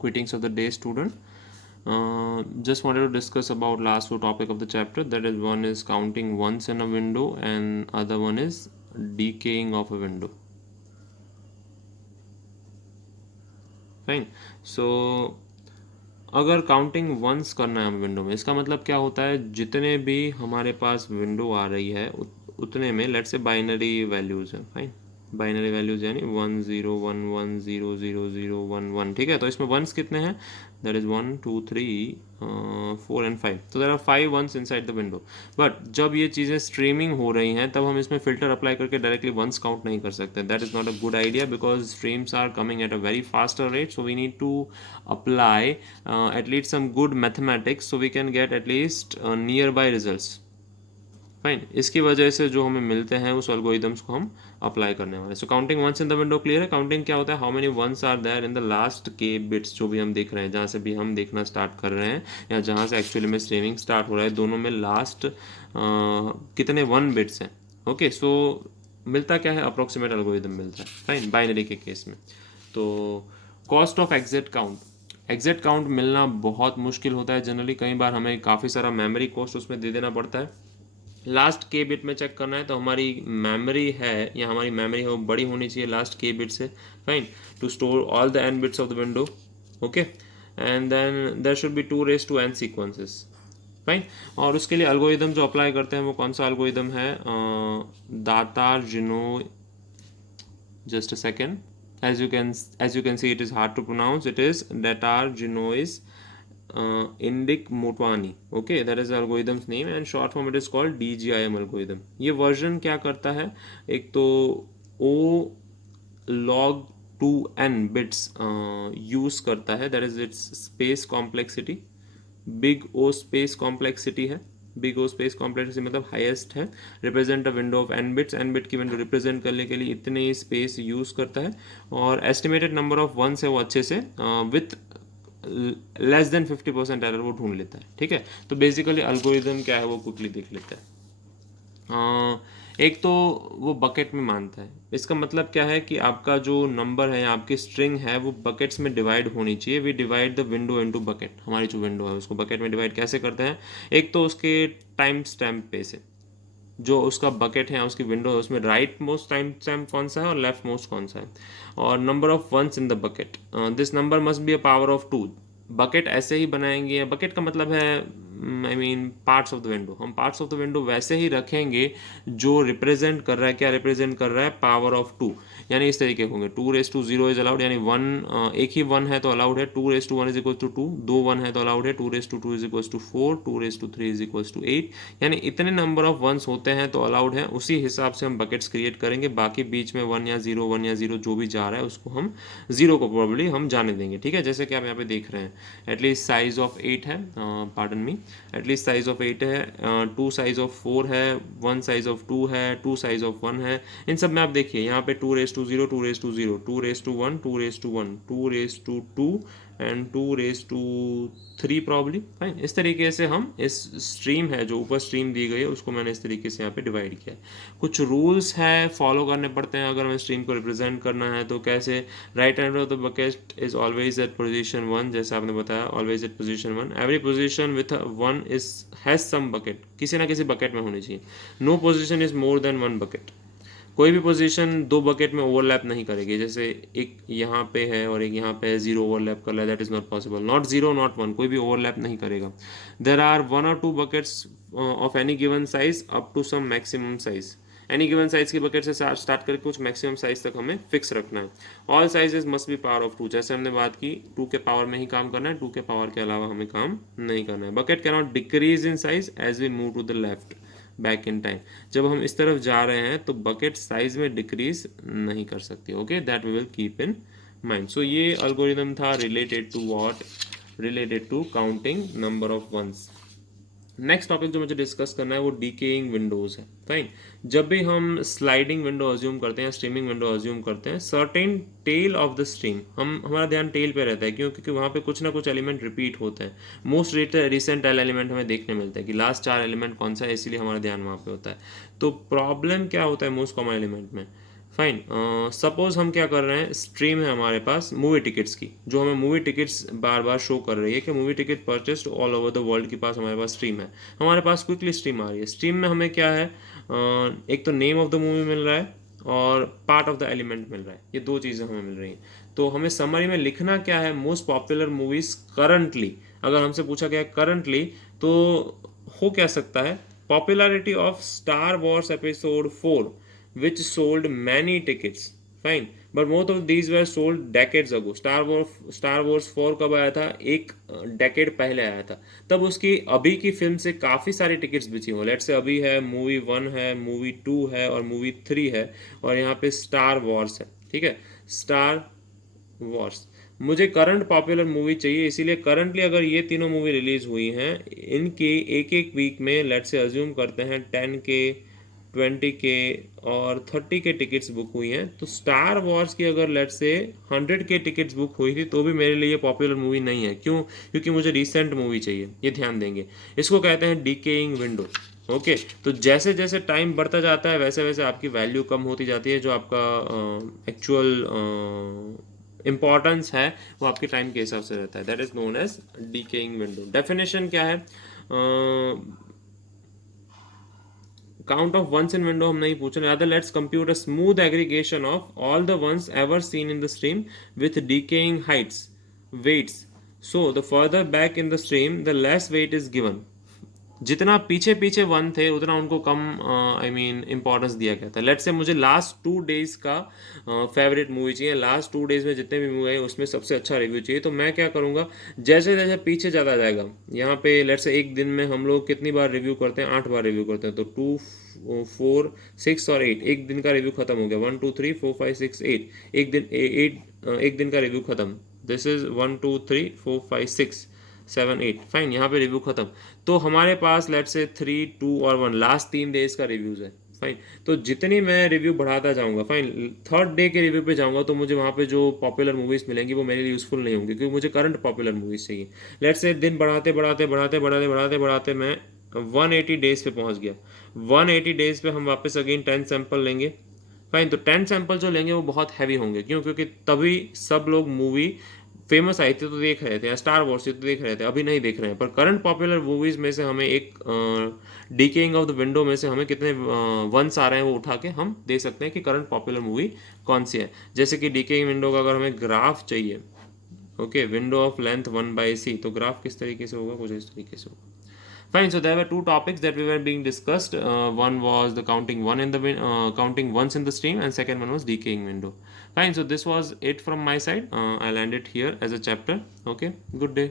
Greetings of the day, student. Just wanted to discuss about last two topic of the chapter. That is, one is counting ones in a window, and other one is decaying of a window. Fine. So अगर counting once करना है window में, इसका मतलब क्या होता है, जितने भी हमारे पास विंडो आ रही है उतने में लेट्स से बाइनरी वैल्यूज़ हैं. फाइन, बाइनरी वैल्यूज़ यानी 1 0 1 1 0 0 0 1 1. ठीक है, तो इसमें वंस कितने हैं? That is 1 2 3 4 and 5. तो there are 5 ones inside the window. But जब ये चीज़ें स्ट्रीमिंग हो रही हैं तब हम इसमें फ़िल्टर अप्लाई करके डायरेक्टली वंस काउंट नहीं कर सकते. That is not a good idea because streams are coming at a very faster rate. So we need to apply at least some good mathematics so we can get at least nearby results. Fine, इसकी वजह से जो हमें मिलते हैं उस algorithms को हम अप्लाई करने वाले. So counting ones in the window clear है. काउंटिंग क्या होता है? How many ones are there in the last K bits. जो भी हम देख रहे हैं, जहाँ से भी हम देखना स्टार्ट कर रहे हैं या जहाँ से एक्चुअली में स्ट्रीमिंग स्टार्ट हो रहा है, दोनों में लास्ट कितने 1 बिट्स हैं. ओके, सो मिलता क्या है? अप्रोक्सीमेट एल्गोरिदम मिलता है. फाइन, बाइनरी के केस में. तो cost of exit count, exit count मिलना बहुत मुश्किल होता है जनरली. कई बार हमें काफ़ी सारा मेमोरी कॉस्ट उसमें दे देना पड़ता है. लास्ट के बिट में चेक करना है तो हमारी मेमोरी है या हमारी मेमोरी है वो बड़ी होनी चाहिए लास्ट के बिट से. Fine, to store all the n bits of the window. Okay, and then there should be 2 raised to n sequences. Fine, और उसके लिए एल्गोरिदम जो अप्लाई करते हैं वो कौन सा एल्गोरिदम है? दातार जिनो, just a second, as you can see it is hard to pronounce. It is Datar Genois Indic Motwani. Okay, that is the algorithm's name and short form it is called DGIM algorithm. ये version क्या करता है? एक तो O log 2n bits use करता है. that is its space complexity. Big O space complexity है. Big O space complexity मतलब हाईएस्ट है. Represent a window of n bits. n bit की विंडो रिप्रेजेंट करने के लिए इतने ही स्पेस यूज़ करता है. और एस्टिमेटेड नंबर ऑफ वंस है वो अच्छे से विथ लेस देन 50% एरर वो ढूंढ लेता है. ठीक है, तो बेसिकली अल्गोरिदम क्या है वो क्विकली देख लेता है. एक तो वो बकेट में मानता है. इसका मतलब क्या है कि आपका जो नंबर है, आपकी स्ट्रिंग है, वो बकेट्स में डिवाइड होनी चाहिए. We divide the window into bucket. हमारी जो विंडो है उसको बकेट में डिवाइड कैसे करते हैं? एक तो उसके टाइम स्टैम्प पे से, जो उसका बकेट है, उसकी विंडो है, उसमें राइट मोस्ट टाइम स्टैम्प कौन सा है और लेफ्ट मोस्ट कौन सा है, और number of ones in the bucket. This number must be a power of 2. Bucket ऐसे ही बनाएंगे. बकेट का मतलब है I mean parts of the window. हम पार्ट्स ऑफ द विंडो वैसे ही रखेंगे जो रिप्रेजेंट कर रहा है. क्या रिप्रेजेंट कर रहा है? Power of 2. यानी इस तरीके होंगे. 2 raised to 0 इज अलाउड, यानी 1 एक ही 1 है तो अलाउड है. 2 raised to 1 is equal to 2. 2 1 है तो अलाउड है. 2 raised to 2 is equal to 4. 2 raised to 3 is equal to 8. यानी इतने नंबर ऑफ वंस होते हैं तो अलाउड है. उसी हिसाब से हम बकेट्स क्रिएट करेंगे. बाकी बीच में 1 या 0 जो भी जा रहा है उसको हम 0 को प्रोबेबली हम जाने देंगे. ठीक है, जैसे कि आप यहाँ पे देख रहे हैं. एटलीस्ट साइज ऑफ 8 है, pardon me, at least size of 8 है, 2 साइज ऑफ 4 है, 1 साइज ऑफ 2 है, 2 साइज ऑफ 1 है. इन सब में आप देखिए यहाँ पे 2 raised to 0, 2 raised to 0, 2 raised to 1, 2 raised to 1, 2 raised to 2 and 2 raised to 3 probably. Fine, इस तरीके से हम इस स्ट्रीम है जो ऊपर स्ट्रीम दी गई है उसको मैंने इस तरीके से यहाँ पे डिवाइड किया है. कुछ रूल्स है फॉलो करने पड़ते हैं अगर हमें स्ट्रीम को रिप्रेजेंट करना है. तो कैसे? Right hand of the bucket is always at position 1, जैसे आपने बताया, always at position 1. Every position with 1 is has some bucket, किसी ना किसी बकेट में होनी चाहिए. No position is more than 1 bucket. कोई भी पोजीशन 2 बकेट में ओवरलैप नहीं करेगी. जैसे एक यहाँ पे है और एक यहाँ पे है, 0 ओवरलैप कर रहा है, that is not possible. Not 0 not 1, कोई भी ओवरलैप नहीं करेगा. There are 1 or 2 buckets of any given size up to some maximum size. Any given size की बकेट से स्टार्ट करके कुछ मैक्सिमम साइज तक हमें फिक्स रखना है. All sizes must be power of 2. जैसे हमने बात की 2 के पावर में ही काम करना है, 2 के पावर के अलावा हमें काम नहीं करना है. Bucket can not decrease in size as we move to the left back in time. जब हम इस तरफ जा रहे हैं तो बकेट साइज में डिक्रीज नहीं कर सकती. Okay, that we will keep in mind. So ये एल्गोरिथम था related to what? Related to counting number of ones. Next topic जो मुझे डिस्कस करना है वो डीकेइंग विंडोज़ है. फाइन, जब भी हम स्लाइडिंग विंडो अज्यूम करते हैं, स्ट्रीमिंग विंडो अज्यूम करते हैं, certain tail of the stream, हमारा ध्यान टेल पे रहता है. क्यों? क्योंकि वहाँ पे कुछ ना कुछ एलिमेंट रिपीट होते हैं. मोस्ट रिसेंट एलिमेंट हमें देखने मिलता है कि लास्ट 4 एलिमेंट कौन सा है, इसीलिए हमारा ध्यान वहाँ पे होता है. तो प्रॉब्लम क्या होता है मोस्ट कॉमन एलिमेंट में? फाइन। सपोज हम क्या कर रहे हैं, स्ट्रीम है हमारे पास मूवी टिकट्स की, जो हमें मूवी टिकट्स बार बार शो कर रही है कि movie ticket purchased all over the world के पास हमारे पास स्ट्रीम है। हमारे पास क्विकली स्ट्रीम आ रही है। स्ट्रीम में हमें क्या है, एक तो नेम ऑफ द मूवी मिल रहा है और पार्ट ऑफ द एलिमेंट मिल रहा है, ये दो चीज़ें हमें मिल रही हैं। तो हमें समरी में लिखना क्या है, मोस्ट पॉपुलर मूवीज करंटली, अगर हमसे पूछा गया करंटली तो हो क्या सकता है, popularity of star Wars episode 4 which sold many tickets. Fine, but most of these were sold decades ago. Star Wars 4 कब आया था, एक डेकेड पहले आया था। तब उसकी अभी की फिल्म से काफ़ी सारी टिकट्स बिची हो। लेट्स से अभी है मूवी 1 है, मूवी 2 है और मूवी 3 है, और यहाँ पे स्टार वॉर्स है। ठीक है, स्टार वॉर्स। मुझे करंट पॉपुलर मूवी चाहिए, इसीलिए करंटली अगर ये तीनों मूवी रिलीज हुई हैं, इनके एक एक वीक में लेट्स से अज्यूम करते हैं 10K, 20K और 30K टिकट्स बुक हुई हैं, तो स्टार वॉर्स की अगर let's say 100K tickets book हुई थी तो भी मेरे लिए पॉपुलर मूवी नहीं है। क्यों? क्योंकि मुझे रिसेंट मूवी चाहिए, ये ध्यान देंगे। इसको कहते हैं डीकेइंग विंडो। ओके, तो जैसे जैसे टाइम बढ़ता जाता है वैसे वैसे आपकी वैल्यू कम होती जाती है, जो आपका एक्चुअल इंपॉर्टेंस है वो आपके टाइम के हिसाब से रहता है। That is known as decaying window. Definition क्या है, count of ones in window हम नहीं पूछ रहे, other let's compute a smooth aggregation of all the ones ever seen in the stream with decaying heights weights. So the further back in the stream the less weight is given. जितना पीछे पीछे one थे उतना उनको कम I mean importance दिया गया था। Let's say मुझे लास्ट 2 डेज का फेवरेट मूवी चाहिए, लास्ट 2 डेज में जितने भी मूवी है उसमें सबसे अच्छा रिव्यू चाहिए, तो मैं क्या करूँगा, जैसे जैसे पीछे ज़्यादा जाएगा, यहाँ पे लेट्स से एक दिन में हम लोग कितनी बार रिव्यू करते हैं, 8 बार रिव्यू करते हैं, तो 2, 4, 6 और 8, एक दिन का रिव्यू खत्म हो गया। 1, 2, 3, 4, 5, 6, 8, एक दिन 8, एक दिन का रिव्यू खत्म। दिस इज 1, 2, 3, 4, 5, 6, 7, 8, फाइन, यहाँ पे रिव्यू खत्म। तो हमारे पास लेट से 3, 2 और 1 लास्ट 3 डेज का रिव्यूज़ है। फाइन, तो जितनी मैं रिव्यू बढ़ाता जाऊंगा, फाइन, थर्ड डे के रिव्यू पे जाऊंगा तो मुझे वहाँ पे जो पॉपुलर मूवीज़ मिलेंगी वो मेरे लिए यूज़फुल नहीं होंगी, क्योंकि मुझे करंट पॉपुलर मूवीज़ चाहिए। लेट से दिन बढ़ाते बढ़ाते बढ़ाते बढ़ाते बढ़ाते बढ़ाते मैं 180 डेज पे पहुँच गया। 180 डेज पे हम वापस अगेन 10 सैंपल लेंगे। फाइन, तो 10 सैंपल जो लेंगे वो बहुत हैवी होंगे। क्यों? क्योंकि तभी सब लोग मूवी फेमस आई थी तो देख रहे थे, या स्टार वॉर्स थी तो देख रहे थे, अभी नहीं देख रहे हैं। पर करंट पॉपुलर मूवीज में से हमें एक डीकेइंग ऑफ द विंडो में से हमें कितने वंस आ रहे हैं वो उठा के हम दे सकते हैं कि करंट पॉपुलर मूवी कौन सी है। जैसे कि डीकेइंग विंडो का अगर हमें ग्राफ चाहिए, okay, window of length 1/c, तो ग्राफ किस तरीके से होगा, कुछ इस तरीके से होगा। Fine. So there were two topics that we were being discussed. One was the counting once in the stream, and second one was decaying window. Fine. So this was it from my side. I'll end it here as a chapter. Okay. Good day.